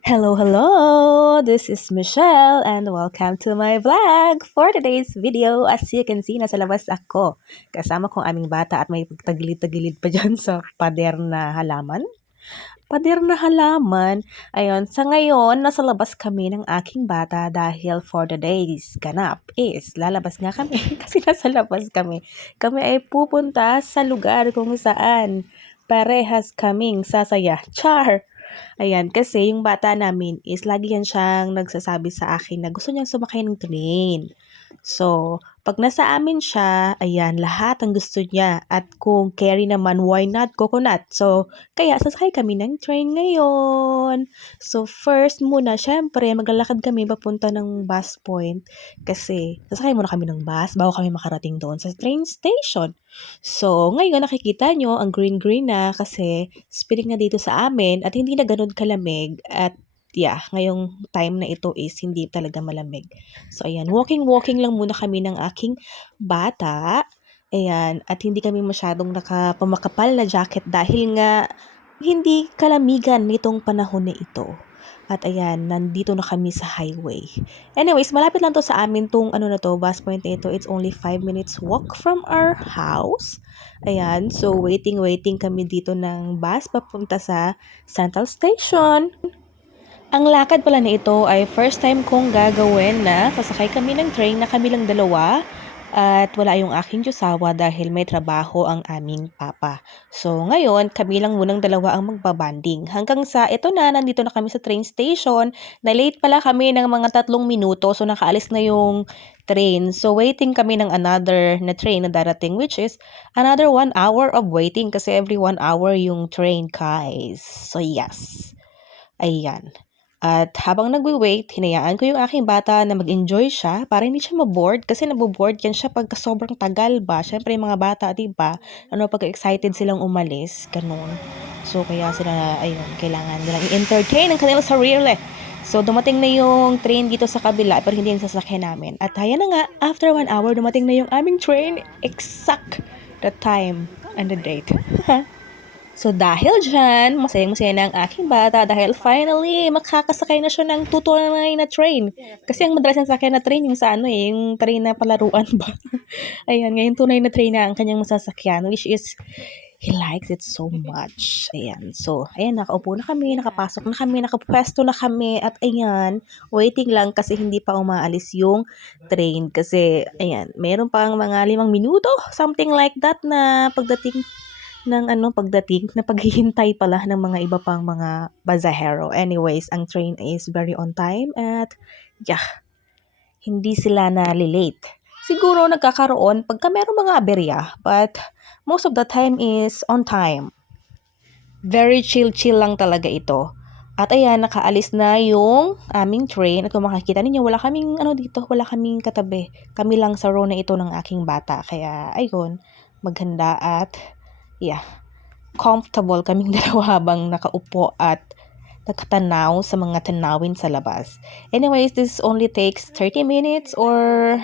Hello, hello! This is Michelle and welcome to my vlog! For today's video, as you can see, nasa labas ako. Kasama kong aming bata at may tagilid-tagilid pa dyan sa pader na halaman. Pader na halaman. Ayun, sa ngayon, nasa labas kami ng aking bata dahil for the days ganap is lalabas nga kami kasi nasa labas kami. Kami ay pupunta sa lugar kung saan parehas kaming sasaya. Char! Ayan, kasi yung bata namin is lagi yan siyang nagsasabi sa akin na gusto niyang sumakay ng train. So, pag nasa amin siya, ayan, lahat ang gusto niya. At kung carry naman, why not coconut? So, kaya sasakay kami ng train ngayon. So, first muna, syempre, maglalakad kami papunta ng bus point. Kasi, sasakay muna kami ng bus bago kami makarating doon sa train station. So, ngayon nakikita nyo, ang green-green na kasi spring na dito sa amin at hindi na ganun kalamig at yeah, ngayong time na ito is hindi talaga malamig. So, ayan, walking lang muna kami ng aking bata. Ayan, at hindi kami masyadong nakapamakapal na jacket dahil nga hindi kalamigan nitong panahon na ito. At ayan, nandito na kami sa highway. Anyways, malapit lang to sa amin tong ano na to, bus point na ito. It's only 5 minutes walk from our house. Ayan, so waiting kami dito ng bus papunta sa Central Station. Ang lakad pala na ito ay first time kong gagawin na sasakay kami ng train na kami lang dalawa at wala yung aking josawa dahil may trabaho ang aming papa. So ngayon, kami lang munang dalawa ang magbabanding. Hanggang sa ito na, nandito na kami sa train station. Na late pala kami ng mga 3 minuto so nakaalis na yung train. So waiting kami ng another na train na darating which is another 1 hour of waiting kasi every 1 hour yung train guys. So yes. Ayan. At habang nagwe-wait, hinayaan ko yung aking bata na mag-enjoy siya para hindi siya maboard kasi naboboard yan siya pagka sobrang tagal ba. Siyempre yung mga bata, diba? Pagka excited silang umalis, ganun. So kaya sila, ayun, kailangan nilang i-entertain ang kanilang sarili. So dumating na yung train dito sa kabila pero hindi yung sasakyan namin. At ayan na nga, after 1 hour, dumating na yung aming train. Exact the time and the date. So dahil dyan, masayang-masaya na ang aking bata dahil finally makakasakay na siya ng tutunay na train. Kasi ang madalas niyang sakyan na train yung sa yung train na palaruan ba. Ayan, ngayon tunay na train na ang kanyang masasakyan which is he likes it so much. Ayan, so ayan, nakaupo na kami, nakapasok na kami, nakapwesto na kami at ayan, waiting lang kasi hindi pa umaalis yung train kasi ayan, meron pang mga 5 minuto, something like that na pagdating pagdating na paghihintay pala ng mga iba pang mga pasahero. Anyways, ang train is very on time at yeah, hindi sila na-late. Siguro nagkakaroon pagka merong mga aberya, but most of the time is on time. Very chill lang talaga ito. At ayan, nakaalis na yung aming train. At kung makikita ninyo, wala kaming dito, wala kaming katabi. Kami lang sa row na ito ng aking bata. Kaya ayun, maghanda at yeah, comfortable kaming dalawa habang nakaupo at nakatanaw sa mga tanawin sa labas. Anyways, this only takes 30 minutes or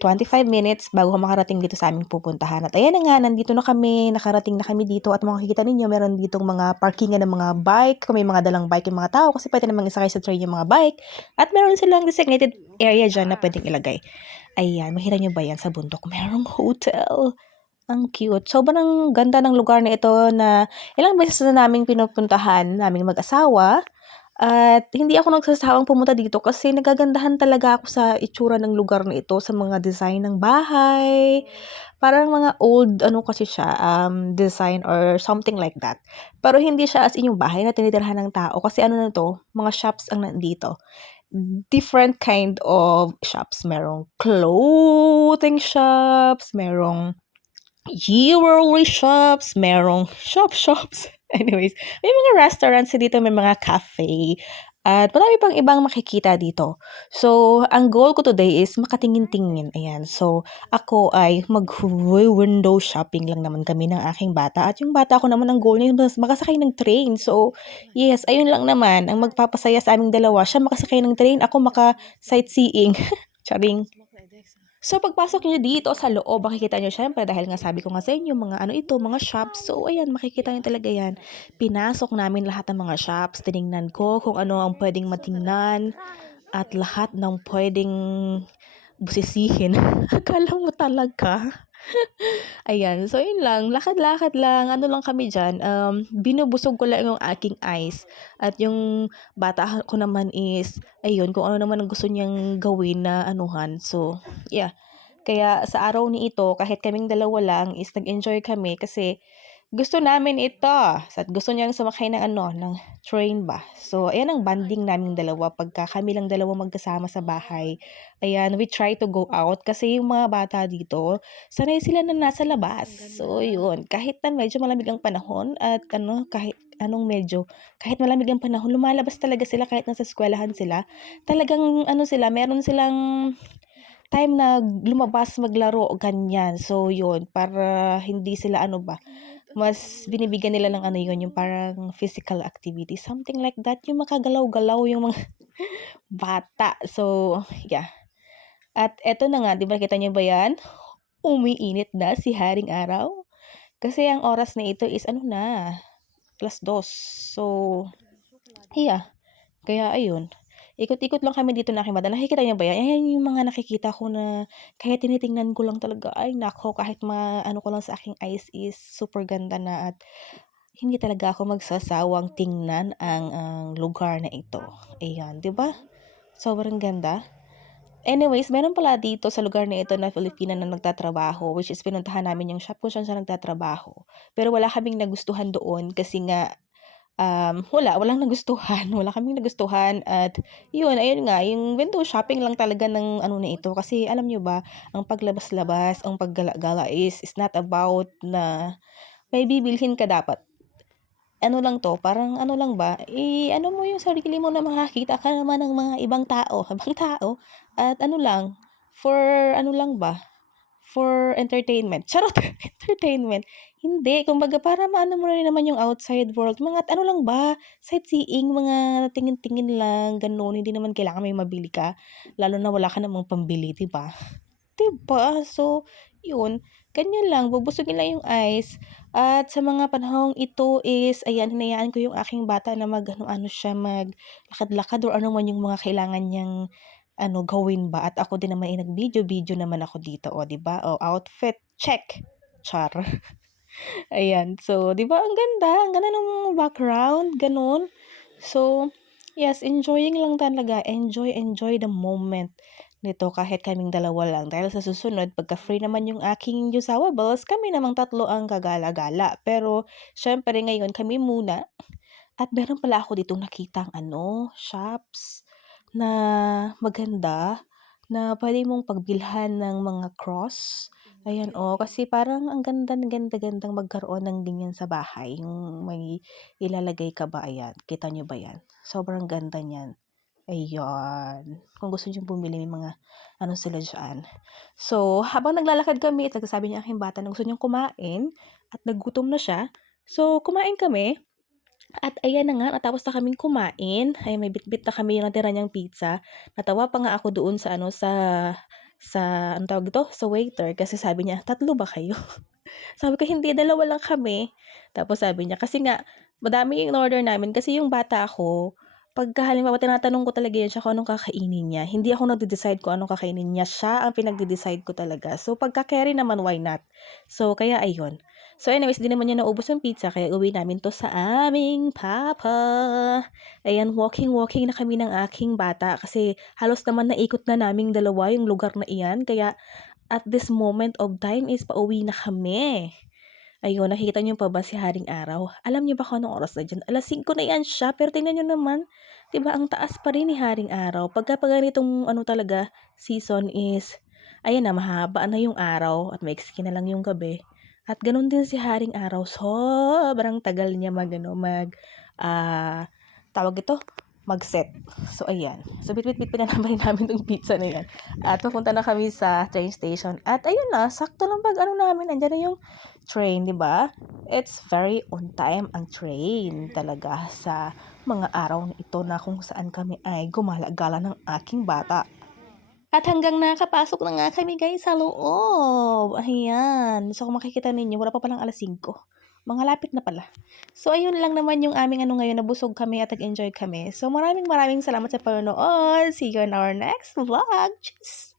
25 minutes bago makarating dito sa aming pupuntahan. At ayan na nga, nandito na kami, nakarating na kami dito at makikita ninyo, meron ditong mga parkingan ng mga bike, kung may mga dalang bike yung mga tao kasi pwede namang isakay sa train yung mga bike. At meron silang designated area dyan na pwedeng ilagay. Ayan, makita nyo ba yan sa bundok? Merong hotel. Ang cute. Sobrang ganda ng lugar na ito na ilang beses na naming pinupuntahan, naming mag-asawa. At hindi ako nagsasawang pumunta dito kasi nagagandahan talaga ako sa itsura ng lugar na ito, sa mga design ng bahay. Parang mga old, kasi siya, design or something like that. Pero hindi siya as in yung bahay na tinitirhan ng tao kasi na to, mga shops ang nandito. Different kind of shops. Merong clothing shops, merong jewelry shops, merong shops. Anyways, may mga restaurants dito, may mga cafe, at marami pang ibang makikita dito. So, ang goal ko today is makatingin-tingin. Ayan. So, ako ay mag-window shopping lang naman kami ng aking bata. At yung bata ko naman, ang goal niya is makasakay ng train. So, yes, ayun lang naman. Ang magpapasaya sa aming dalawa, siya makasakay ng train, ako maka-sightseeing. Charing. So, pagpasok niyo dito sa loob, makikita niyo siyempre dahil nga sabi ko nga sa inyo, mga ano ito, mga shops. So, ayan, makikita niyo talaga yan. Pinasok namin lahat ng mga shops, tiningnan ko kung ano ang pwedeng matingnan at lahat ng pwedeng busisihin. Akala mo talaga? Ayan, so yun lang, lakad-lakad lang, ano lang kami diyan, binubusog ko lang yung aking eyes at yung bata ko naman is ayun, kung ano naman ang gusto niyang gawin na anuhan. So, yeah. Kaya sa araw ni ito, kahit kaming dalawa lang is nag-enjoy kami kasi gusto namin ito. At gusto niyang sumakay ng ano, ng train ba. So, ayan ang bonding naming dalawa pagka kami lang dalawa magkasama sa bahay. Ayan, we try to go out kasi yung mga bata dito, sanay sila na nasa labas. So, yun. Kahit na medyo malamig ang panahon at ano, kahit anong medyo, kahit malamig ang panahon, lumalabas talaga sila kahit nasa eskwelahan sila. Talagang ano sila, meron silang time na lumabas maglaro, ganyan. So, yun, para hindi sila ano ba, mas binibigyan nila ng ano yun, yung parang physical activity, something like that, yung makagalaw-galaw yung mga bata. So, yeah. At eto na nga, di ba kita niyo ba yan? Umiinit na si Haring Araw. Kasi ang oras na ito is ano na, 2:00. So, yeah. Kaya ayun. Ikot-ikot lang kami dito na aking bata. Nakikita niyo ba yan? Ayan yung mga nakikita ko na kahit tinitingnan ko lang talaga, ay nako, kahit ano ko lang sa aking eyes is super ganda na at hindi talaga ako magsasawang tingnan ang lugar na ito. Ayan, 'di ba? Sobrang ganda. Anyways, meron pala dito sa lugar na ito na Filipina na nagtatrabaho, which is pinuntahan namin yung shop kung saan siya nagtatrabaho. Pero wala kaming nagustuhan doon kasi nga walang nagustuhan, wala kaming nagustuhan at yun, ayun nga, yung window shopping lang talaga ng ano na ito kasi alam nyo ba, ang paglabas-labas, ang paggala-gala is not about na may bibilhin ka dapat. Ano lang to, parang ano lang ba, ano mo yung sarili mo na makakita ka naman ng mga ibang tao, ibang tao, at ano lang, for ano lang ba, for entertainment. Charot, entertainment. Hindi, kumbaga para maano mo rin naman yung outside world. Mga ano lang ba, sightseeing, mga tingin-tingin lang, ganun. Hindi naman kailangan may mabili ka. Lalo na wala ka namang pambili, di ba? Diba? So, yun. Ganyan lang. Bubusugin lang yung eyes. At sa mga panahong ito is, ayan, hinayaan ko yung aking bata na ano siya, maglakad-lakad or ano man yung mga kailangan niyang gawin ba. At ako din naman nag-video naman ako dito. O, diba? O, outfit, check. Char. Ayan. So, diba? Ang ganda. Ang ganda ng background. Ganun. So, yes, enjoying lang talaga. Enjoy the moment nito kahit kaming dalawa lang. Dahil sa susunod, pagka free naman yung aking usawables, kami namang tatlo ang kagala-gala. Pero, syempre ngayon, kami muna. At meron pala ako ditong nakitang shops na maganda na pwede mong pagbilhan ng mga cross. Ayan, kasi parang ang gandang magkaroon ng ganyan sa bahay. Yung may ilalagay ka ba, ayan. Kita nyo ba yan? Sobrang ganda niyan. Ayan. Kung gusto nyo bumili, may mga sila dyan. So, habang naglalakad kami, at nagsasabi niya aking bata na gusto niyang kumain at nagutom na siya. So, kumain kami. At ayan na nga, natapos na kaming kumain. Ay, may bitbit na kami yung natira niyang pizza. Natawa pa nga ako doon sa ano tawag ito? Sa waiter. Kasi sabi niya, 3 ba kayo? Sabi ko, hindi, 2 lang kami. Tapos sabi niya, kasi nga, madami yung order namin. Kasi yung bata ako, pagka halimbawa tinatanong ko talaga yan siya kung anong kakainin niya. Hindi ako nagde-decide kung anong kakainin niya. Siya ang pinagde-decide ko talaga. So, pagka carry naman, why not? So, kaya ayun. So, anyways, di naman niya naubos yung pizza. Kaya uwi namin to sa aming papa. Ayan, walking na kami ng aking bata. Kasi halos naman naikot na naming dalawa yung lugar na iyan. Kaya, at this moment of time is pauwi na kami. Ayun, nakikita niyo pa ba si Haring Araw? Alam niyo ba kung anong oras na dyan? 5:00 na yan siya, pero tingnan niyo naman, 'di ba ang taas pa rin ni Haring Araw. Pag ganitong talaga season is, ayan na, mahaba na yung araw at maiksi na lang yung gabi. At ganun din si Haring Araw, sobrang tagal niya tawag ito, mag-set. So, ayan. So, bit-bit na naman namin yung pizza na yan. At papunta na kami sa train station. At ayun na, sakto lang pag namin, andyan na yung train, di ba? It's very on time ang train talaga sa mga araw na ito na kung saan kami ay gumala-gala ng aking bata. At hanggang nakapasok na nga kami guys sa loob. Ayan. So kung makikita ninyo, wala pa palang 5:00. Mga lapit na pala. So ayun lang naman yung aming ngayon, nabusog kami at nag-enjoy kami. So maraming salamat sa panonood. See you in our next vlog. Tschüss!